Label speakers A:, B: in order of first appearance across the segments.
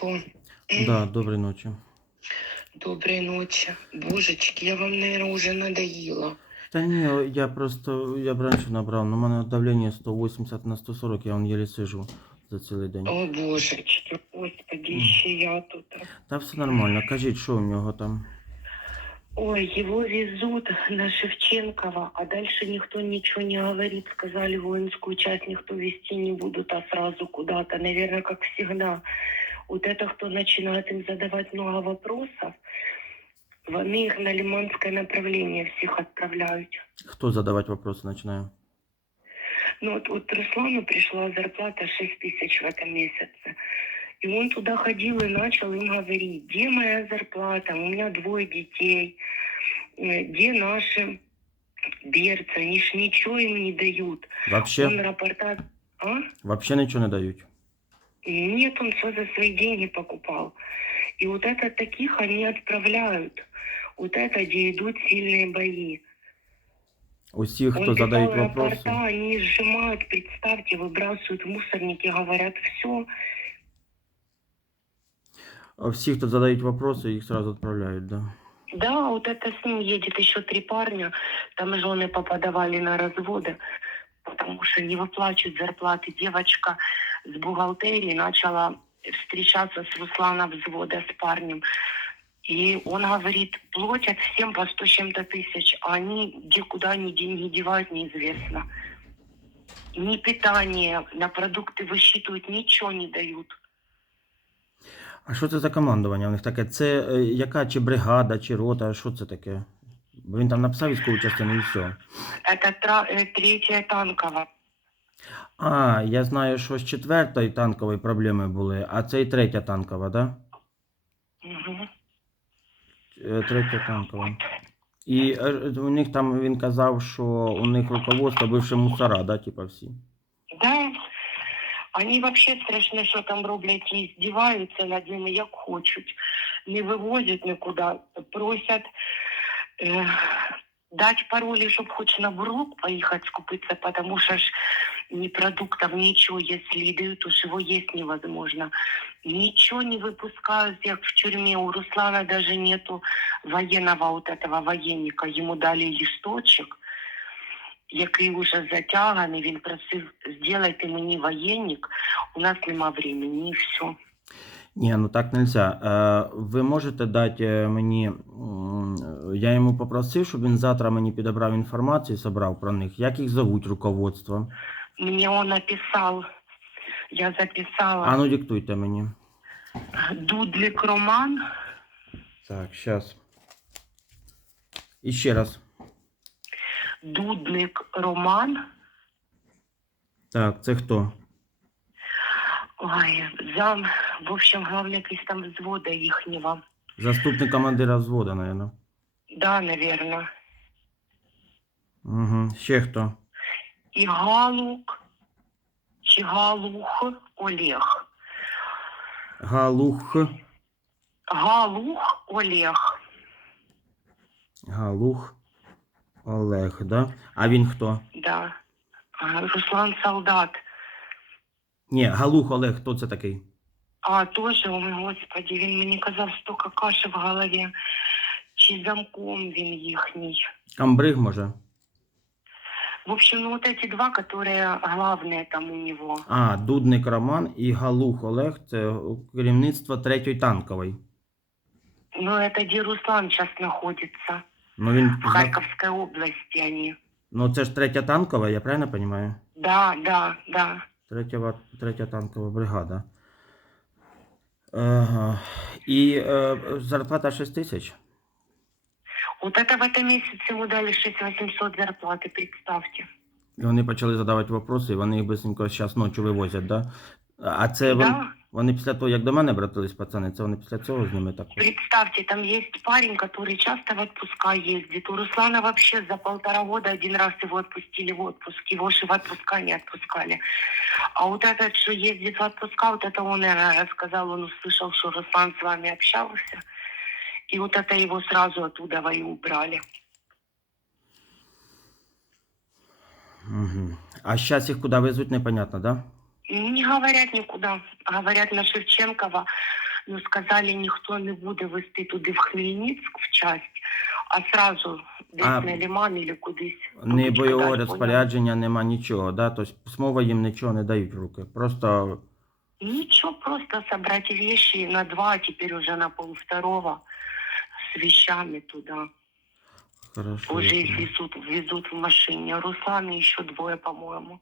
A: Алло.
B: Да, доброй ночи.
A: Доброй ночи. Божечки, я вам, наверное, уже надоела.
B: Та ні, я просто, я б раніше набрав, но у мене давлення 180 на 140, я вон еле сижу за цілий день.
A: О, божечки, господи, еще я тут.
B: Та все нормально, кажіть, що у нього там?
A: Ой, его везут на Шевченкова, а дальше никто ничего не говорит. Сказали, воинскую часть никто вести не будут, а сразу куда-то. Наверное, как всегда. Вот это, кто начинает им задавать много вопросов, вони их на Лиманское направление всех отправляют.
B: Хто задавати вопроси починає?
A: Ну вот, вот Руслану пришла зарплата 6 тысяч в этом месяце. И он туда ходил и начал им говорить, где моя зарплата, у меня двое детей, э, где наши берцы, они ж ничего им не дают. Он
B: Вообще,
A: рапорта... А?
B: вообще нічого не дають.
A: Нет, он все за свои деньги покупал. И вот это таких они отправляют. Вот это, где идут сильные бои.
B: Усі, хто
A: Он
B: задають
A: писал
B: вопроси.
A: рапорта, они сжимают, представьте, выбрасывают в мусорники, говорят, все,
B: А Всі, хто задають вопроси, їх сразу відправляють, да.
A: Да, вот это с ним едет еще три парня. Там жены попадавали на разводы, потому что не выплачивают зарплаты. Девочка с бухгалтерии начала встречаться с Руслана взвода с парнем. И он говорит, платят всем по 100 с чем-то тысяч, а они где куда они деньги девают, неизвестно. Ни питание, на продукты высчитывают, ничего не дают.
B: А що це за командування у них таке? Це е, яка чи бригада, чи рота, що це таке? Бо він там написав військову частину і все.
A: Это тра- э, третья танковая.
B: А, я знаю, що з четвертої танкової проблеми були, а це і третя танкова, да?
A: Мгм.
B: Е, Третя танкова. І е, у них там він казав, що у них руководство бивше мусора, да, типа всі.
A: Да. Они вообще страшно, що там роблять і здіваються над ними, як хочуть. Не вивозять нікуди, просять е, дати паролі, щоб хоч на бурлук поїхати скупитися, тому що ж продуктів, нічого, якщо і дають, то ж його їсти невозможно. Ничего не выпускают, как в тюрьме. У Руслана даже нету военного вот этого военника. Ему дали листочек, який уже затяганий. Він просив, зробити мені воєнник. У нас нема времени, і все.
B: Ні, ну так нельзя. Е, ви можете дати е, мені. Я йому попросив, щоб він завтра мені підібрав інформацію, зібрав про них. Як їх зовуть руководство?
A: Мені он написав, я записала
B: А ну диктуйте мені.
A: Дудлик Роман,
B: Так, зараз. І ще раз.
A: Дудник Роман.
B: Так, це хто?
A: Ой, зам, в общем, главный якийсь там взвода їхнього.
B: Заступник командира взвода, наверное.
A: Да, наверное.
B: Угу. Ще хто?
A: І Галук чи Галух Олег.
B: Галух.
A: Галух Олег.
B: Галух. Олег, да? А він хто?
A: Да. Руслан Солдат.
B: Ні, Галух Олег, хто це такий?
A: А тоже, ой, господи, він мені казав столько каші в голові. Чи замком він їхній.
B: Камбриг, може?
A: В общем, ну вот эти два, которые главные там у него.
B: А, Дудник Роман і Галух Олег це керівництво третьої танкової.
A: Ну, это где Руслан сейчас находится.
B: Ну він
A: В Харьковской области они.
B: Ну це ж третя танкова, я правильно розумію?
A: Да, да, да.
B: Третя, ва- третя танкова бригада. Ага. І е, зарплата 6 тисяч.
A: Вот это в этом месяце ему дали 6800 зарплаты, представьте.
B: І вони почали задавати вопроси, і вони їх бисенько зараз ночі вивозять, да? А це вон-
A: Да.
B: вони після того, як до мене обратились пацани, це вони після цього з ними так.
A: Представьте, там есть парень, который часто в отпуска ездит. У Руслана вообще за полтора года один раз его отпустили в отпуск. Его же в отпуска не отпускали. А вот этот, что ездит в отпуска, вот это он наверное, рассказал, он услышал, что Руслан с вами общался. И вот это его сразу оттуда и убрали.
B: Угу. А зараз їх куди везуть, непонятно, да?
A: Не говорять нікуди. Говорять на Шевченкова, ну сказали, ніхто не буде вести туди в Хмельницьк в часть, а сразу десь
B: А,
A: на Лиман или кудись.
B: Не бойового розпорядження, нема нічого, да? Тобто письмово їм нічого не дають в руки. Просто?
A: Ничего, просто собрать вещи на два, а теперь уже на полвторого с вещами туда.
B: хорошо.
A: Уже
B: я
A: их
B: понял.
A: везут, везут в машине. Руслан и еще двое, по-моему.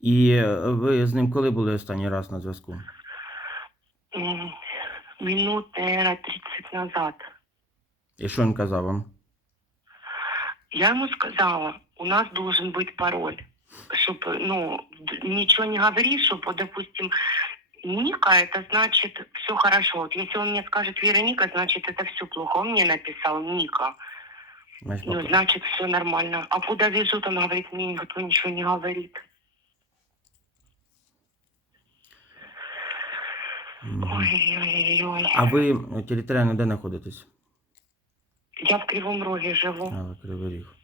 B: І е, ви з ним коли були останній раз на зв'язку?
A: М, Минут, наверное, 30 назад.
B: І що він казав вам?
A: Я ему сказала, у нас должен быть пароль, чтобы, ну, д- ничего не говори, чтобы, допустим, Ника, это значит все хорошо. Вот если он мне скажет Вероника, значит это все плохо. Он мне написал Ника, ну,
B: вопрос.
A: значит все нормально. А куда везут, он говорит, мне никто ничего не говорит. Ой-ой-ой.
B: А ви е, територіально де знаходитесь?
A: Я в Кривом Роге живу.
B: А, ви Кривий Ріг.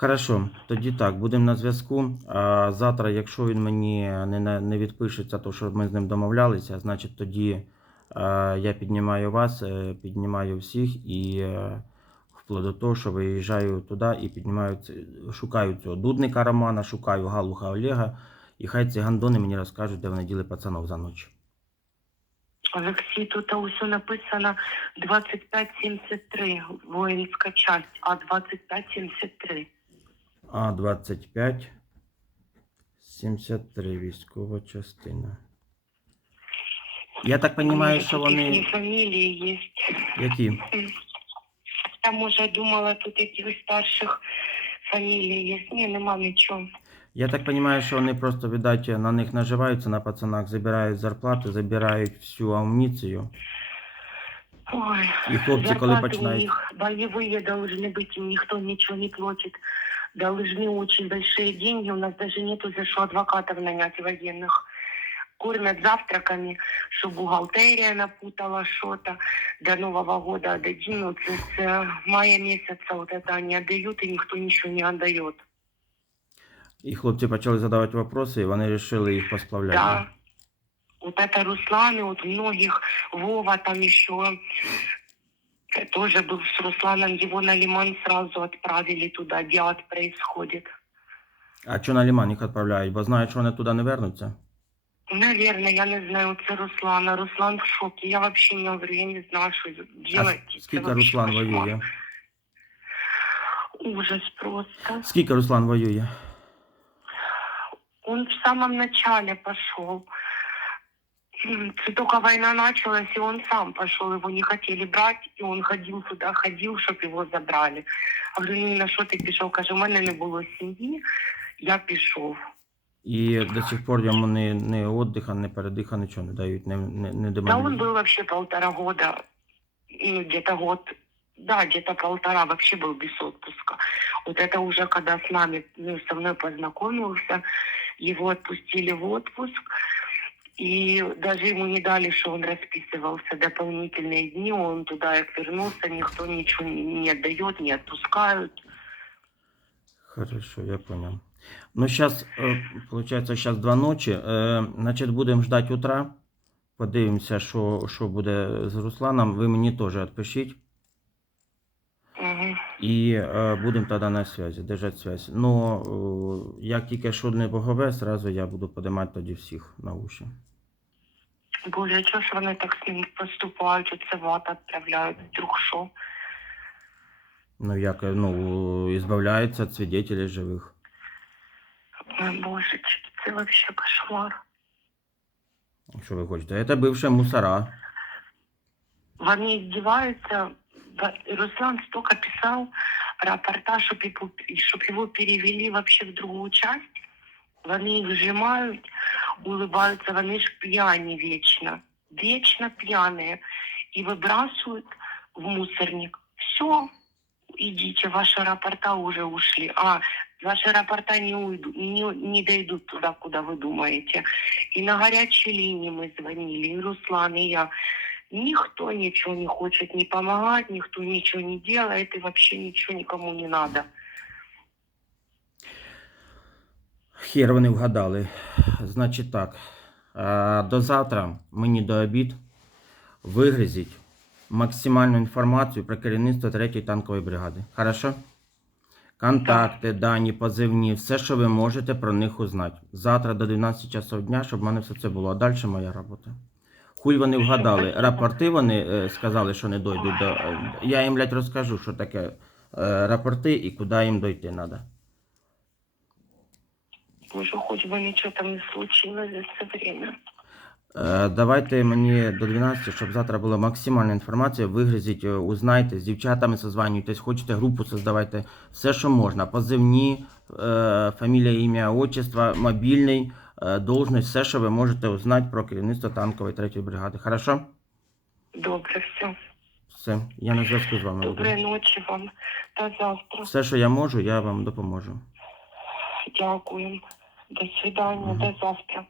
B: Хорошо, тоді так, будемо на зв'язку. А завтра, якщо він мені не, не відпишеться, то що ми з ним домовлялися, значить тоді я піднімаю вас, е, піднімаю всіх і е, вплоть до того, що виїжджаю туди і піднімаю, шукаю цього дудника Романа, шукаю Галуха Олега, і хай ці гандони мені розкажуть, де вони діли пацанов за ніч.
A: Олексій, тут усе написано 2573, воїнська часть, а 2573.
B: А 25 73 військова частина. Я так розумію, що
A: Тут їхні
B: вони.
A: фамілії є.
B: Які?
A: Я, може, думала, тут якихось старших фамілій є. Ні, нема нічого.
B: Я так розумію, що вони просто, видать, на них наживаються, на пацанах, забирають зарплати, забирають всю амуніцію.
A: Ой,
B: І хлопці, коли
A: зарплаты у
B: починають.
A: них боевые должны быть, им никто ничего не платит. Должны очень большие деньги. У нас даже нету за что адвокатов нанять военных. Кормят завтраками, что бухгалтерия напутала что-то. До Нового года отдадим. Вот с э, мая месяца вот это они отдают, и никто ничего не отдает.
B: І хлопці почали задавати питання, і вони вирішили їх посплавляти.
A: Да. Вот это Руслан, и вот многих, Вова там еще э, тоже был с Русланом, его на Лиман сразу отправили туда, где ад происходит.
B: А що на ліман їх відправляють? Бо знають, що вони туди не вернуться.
A: Наверное, я не знаю, это Руслана. Руслан в шоке. Я вообще не говорю, я не знаю, что
B: А
A: делать. Это
B: скільки
A: вообще
B: Руслан
A: кошмар.
B: воює?
A: Ужас просто.
B: Скільки Руслан воює?
A: Он в самом начале пошел. М, Только война началась, и он сам пошел, его не хотели брать, и он ходил туда, ходил, чтобы его забрали. А говорю, ну і на що ти пішов? Каже, у мене не було сім'ї, я пішов.
B: І до сих пор йому не, не отдиха, не передиха, нічого не дають, не, не, не
A: Да он
B: демобілізують.
A: был вообще полтора года, ну где-то год, да, где-то полтора вообще был без отпуска. Вот это уже когда с нами, ну, со мной познакомился, его отпустили в отпуск, и даже ему не дали, что он расписывался дополнительные дни, он туда как вернулся, никто ничего не, отдает, не отпускают.
B: Хорошо, я понял. Ну, сейчас, получается, сейчас два ночі. Е, значить, будемо ждати утра. Подивимося, що, що буде з Русланом. Ви мені теж відпишіть. І е, будемо тоді на зв'язі, держати зв'язь. Ну, е, як тільки що не богове, сразу я буду подимати тоді всіх на уші.
A: Боже, чого ж вони так з ним поступають, оце в відправляють, вдруг що?
B: Ну, як, ну, ізбавляються від свидетелей живих.
A: Ой, божечки, це вообще кошмар.
B: Що ви хочете? Це бивші мусора.
A: Вони издеваются. Да, Руслан столько писал рапорта, чтобы его, чтоб его перевели вообще в другую часть. Вони их сжимают, улыбаются, вони ж пьяні вечно. Вечно пьяные. И выбрасывают в мусорник. Все, идите, ваши рапорта уже ушли. А, ваши рапорта не, уйдут, не, не дойдут туда, куда вы думаете. И на горячей линии мы звонили, и Руслан, и я. Никто ничего не хочет не помогать, никто ничего не делает, и вообще ничего никому не надо.
B: Хер вони вгадали. Значить так. До завтра мені до обід вигрізіть максимальну інформацію про керівництво 3-ї танкової бригади. Хорошо? Контакти, дані, позивні, все, що ви можете про них узнати. Завтра до 12 часов дня, щоб в мене все це було. А далі моя робота. Хуй вони вгадали. Рапорти вони е, сказали, що не дойдуть до. Я їм, блядь, розкажу, що таке е, рапорти і куди їм дойти треба.
A: Боже, хоч би нічого там не случилось за це время.
B: Е, Давайте мені до 12, щоб завтра була максимальна інформація. Вигрізіть, узнайте, з дівчатами созванюйтесь, хочете групу создавайте, все, що можна. Позивні, фамілія, ім'я, отчество, мобільний, е, должність, все, що ви можете узнати про керівництво танкової 3 бригади. Хорошо?
A: Добре, все.
B: Все, я на зв'язку з вами.
A: Доброї ночі вам. та завтра.
B: Все, що я можу, я вам допоможу.
A: Дякую. До свидання,
B: угу.
A: до завтра.